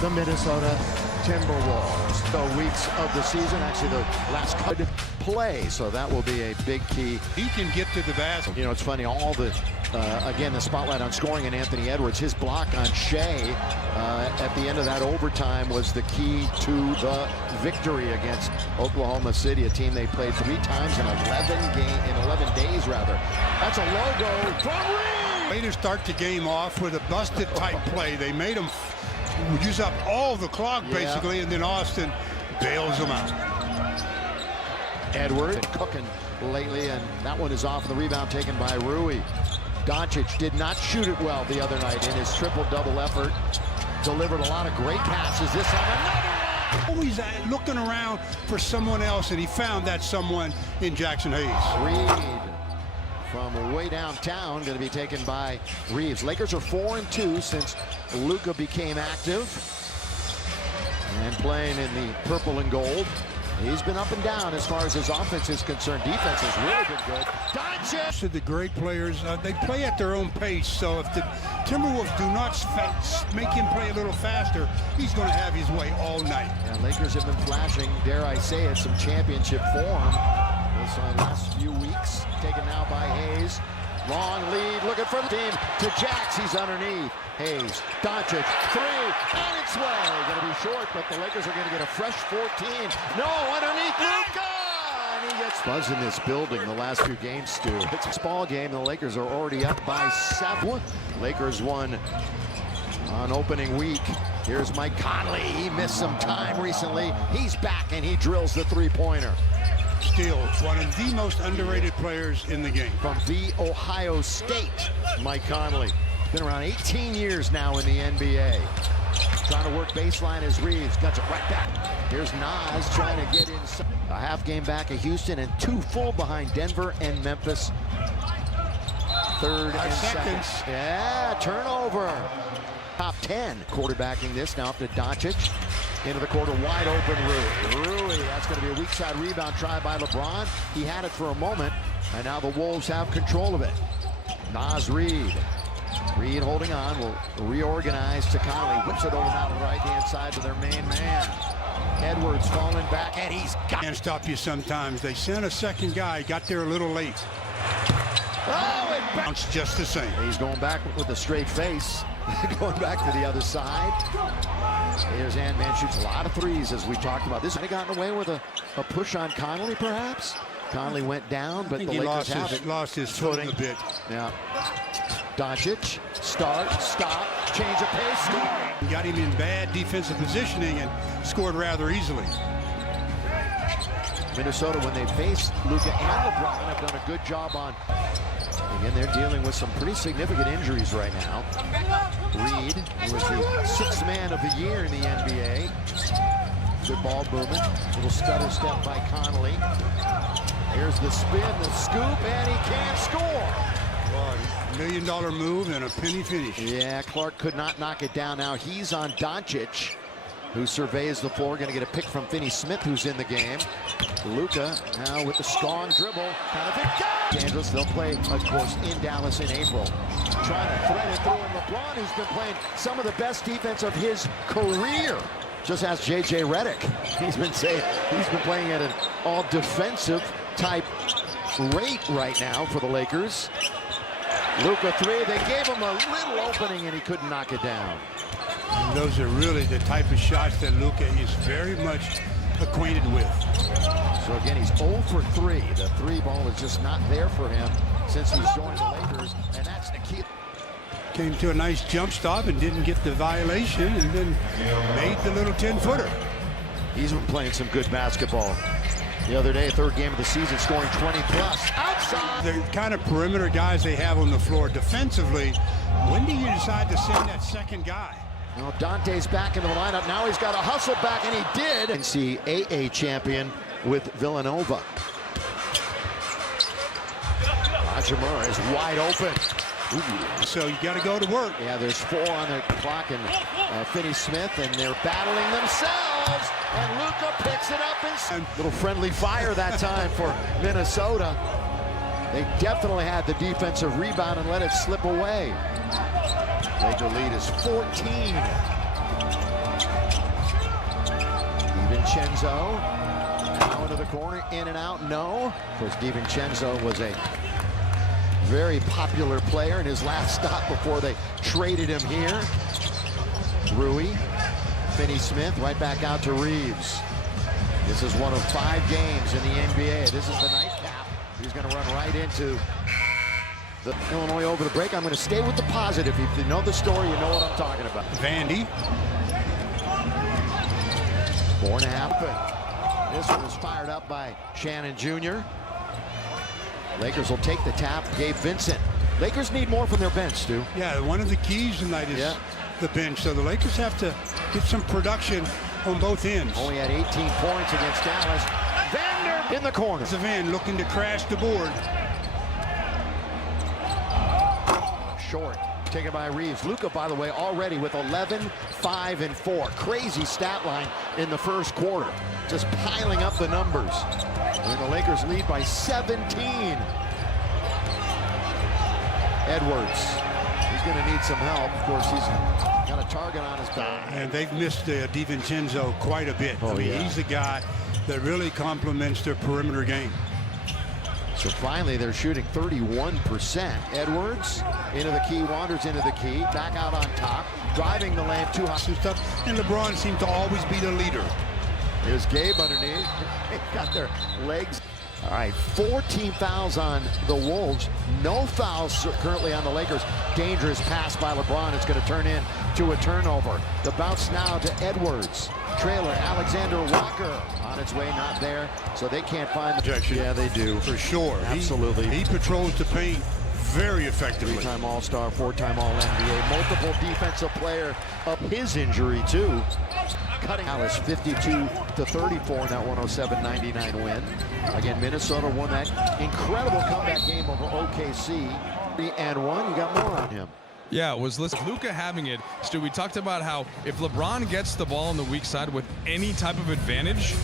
the Minnesota Timberwolves. The weeks of the season, actually the last cut play, so that will be a big key. He can get to the basket. You know, it's funny, all the, again, the spotlight on scoring in Anthony Edwards. His block on Shea at the end of that overtime was the key to the victory against Oklahoma City, a team they played 3 times in 11 days rather. That's a logo from Reed. Way to start the game off with a busted type play. They made him use up all the clock basically, and then Austin bails them out. Edwards cooking lately, and that one is off the rebound taken by Rui. Doncic did not shoot it well the other night in his triple-double effort. Delivered a lot of great passes. This time another one. Always looking around for someone else, and he found that someone in Jackson Hayes. Reed from way downtown, going to be taken by Reeves. Lakers are 4-2 since Luka became active and playing in the purple and gold. He's been up and down as far as his offense is concerned. Defense has really been good. Doncic! The great players, they play at their own pace, so if the Timberwolves do not make him play a little faster, he's going to have his way all night. And Lakers have been flashing, dare I say it, some championship form this last few weeks. Taken now by Hayes. Long lead, looking for the team to Jax. He's underneath. Hayes, Doncic, 3, and it's way. Going to be short, but the Lakers are going to get a fresh 14. No, underneath Luka! And he gets buzz in this building the last few games, Stu. It's a ball game. The Lakers are already up by 7. Lakers won on opening week. Here's Mike Conley. He missed some time recently. He's back, and he drills the three-pointer. Still one of the most underrated players in the game. From the Ohio State, Mike Conley. Been around 18 years now in the NBA. Trying to work baseline as Reeves cuts it right back. Here's Nas trying to get inside. A half game back of Houston and 2 full behind Denver and Memphis. 3rd and 2nd. Yeah, turnover. Top 10 quarterbacking this now up to Doncic. Into the quarter, wide open Rui. That's going to be a weak side rebound try by LeBron. He had it for a moment, and now the Wolves have control of it. Nas Reed. Reed holding on, will reorganize to Conley. Whips it over now to the right-hand side to their main man. Edwards falling back, and he's got... Can't stop you sometimes. They sent a second guy, got there a little late. Oh, it bounced just the same. He's going back with a straight face. Going back to the other side. Here's Ant-Man, shoots a lot of threes, as we talked about. This might have gotten away with a push on Conley, perhaps. Conley went down, but the Lakers have it. Lost his footing a bit. Yeah. Doncic, start, stop, change of pace, score. Got him in bad defensive positioning and scored rather easily. Minnesota, when they face Luka and LeBron, have done a good job on. Again, they're dealing with some pretty significant injuries right now. Reed, who was the 6th man of the year in the NBA. Good ball movement. Little stutter step by Conley. Here's the spin, the scoop, and he can't score. $1 million move and a penny finish. Yeah, Clark could not knock it down. Now he's on Doncic, who surveys the floor. Going to get a pick from Finney-Smith, who's in the game. Luka now with the strong dribble. Kind of Los Angeles, they'll play, of course, in Dallas in April. Trying to thread it through, and LeBron, who's been playing some of the best defense of his career. Just ask J.J. Redick. He's been playing at an all-defensive type rate right now for the Lakers. Luka 3, they gave him a little opening, and he couldn't knock it down. And those are really the type of shots that Luka is very much acquainted with. So again, he's 0 for 3. The 3 ball is just not there for him since he's joined the Lakers, and that's the key. Came to a nice jump stop and didn't get the violation, and then made the little 10-footer. He's been playing some good basketball. The other day, 3rd game of the season, scoring 20-plus. Outside! The kind of perimeter guys they have on the floor defensively, when do you decide to send that second guy? Well, Dante's back into the lineup. Now he's got to hustle back, and he did. NCAA champion with Villanova. Hachimura is wide open. Ooh. So you got to go to work. Yeah, there's 4 on the clock, and Finney-Smith, and they're battling themselves. And Luka picks it up and little friendly fire that time for Minnesota. They definitely had the defensive rebound and let it slip away. Laker lead is 14. DiVincenzo now into the corner, in and out, no. Of course, DiVincenzo was a very popular player in his last stop before they traded him here. Rui, Finney-Smith, right back out to Reeves. This is one of 5 games in the NBA. This is the nightcap. He's going to run right into the Illinois over the break. I'm going to stay with the positive. If you know the story, you know what I'm talking about. Vandy. 4.5. This one was fired up by Shannon Jr. Lakers will take the tap. Gabe Vincent. Lakers need more from their bench, Stu. Yeah, one of the keys tonight is the bench. So the Lakers have to get some production on both ends. Only had 18 points against Dallas. Vander in the corner. Van looking to crash the board. Short. Taken by Reeves. Luka, by the way, already with 11, 5, and 4. Crazy stat line in the first quarter. Just piling up the numbers. And the Lakers lead by 17. Edwards. He's going to need some help. Of course, he's got a target on his back. And they've missed DiVincenzo quite a bit. Oh, I mean, he's the guy that really complements their perimeter game. So finally, they're shooting 31%. Edwards into the key, wanders into the key, back out on top, driving the lane too high. And LeBron seemed to always be the leader. Here's Gabe underneath. They've got their legs. All right, 14 fouls on the Wolves. No fouls currently on the Lakers. Dangerous pass by LeBron. It's going to turn into a turnover. The bounce now to Edwards. Trailer, Alexander Walker on its way, not there. So they can't find the projection. Yeah, they do. For sure. Absolutely. He patrols the paint very effectively. 3-time All-Star, 4-time All-NBA. Multiple defensive player of his injury, too. Cutting Dallas 52-34 in that 107-99 win. Again, Minnesota won that incredible comeback game over OKC. 3-1. You got more on him. Yeah, it was Luka having it. Stu, we talked about how if LeBron gets the ball on the weak side with any type of advantage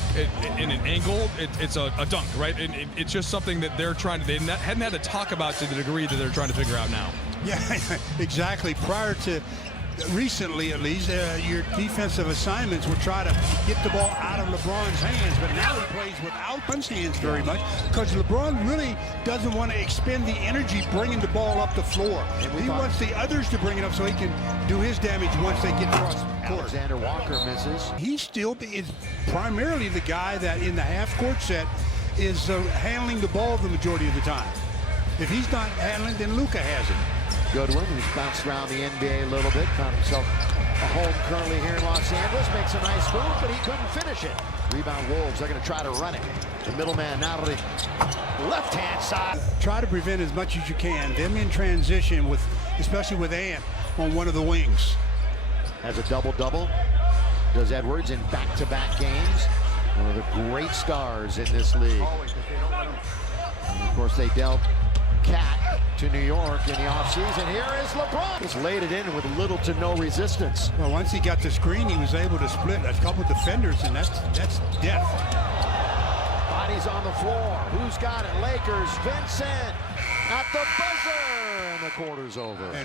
in an angle, it's a dunk, right? It's just something that they're trying to, hadn't had to talk about to the degree that they're trying to figure out now. Yeah, exactly. Prior to recently, at least, your defensive assignments will try to get the ball out of LeBron's hands, but now he plays without his hands very much because LeBron really doesn't want to expend the energy bringing the ball up the floor. He wants the others to bring it up so he can do his damage once they get across the court. Alexander Walker misses. He still is primarily the guy that in the half-court set is handling the ball the majority of the time. If he's not handling, then Luka has it. Goodwin, who's bounced around the NBA a little bit, found himself a home currently here in Los Angeles, makes a nice move, but he couldn't finish it. Rebound Wolves, they're going to try to run it. The middleman now to the left-hand side. Try to prevent as much as you can. Them in transition, with, especially with Ant on one of the wings. Has a double-double. Does Edwards in back-to-back games. One of the great stars in this league. And of course, they dealt Cat to New York in the offseason. Here is LeBron. Just laid it in with little to no resistance. Well, once he got the screen, he was able to split a couple defenders, and that's death. Bodies on the floor. Who's got it? Lakers. Vincent at the buzzer, and the quarter's over.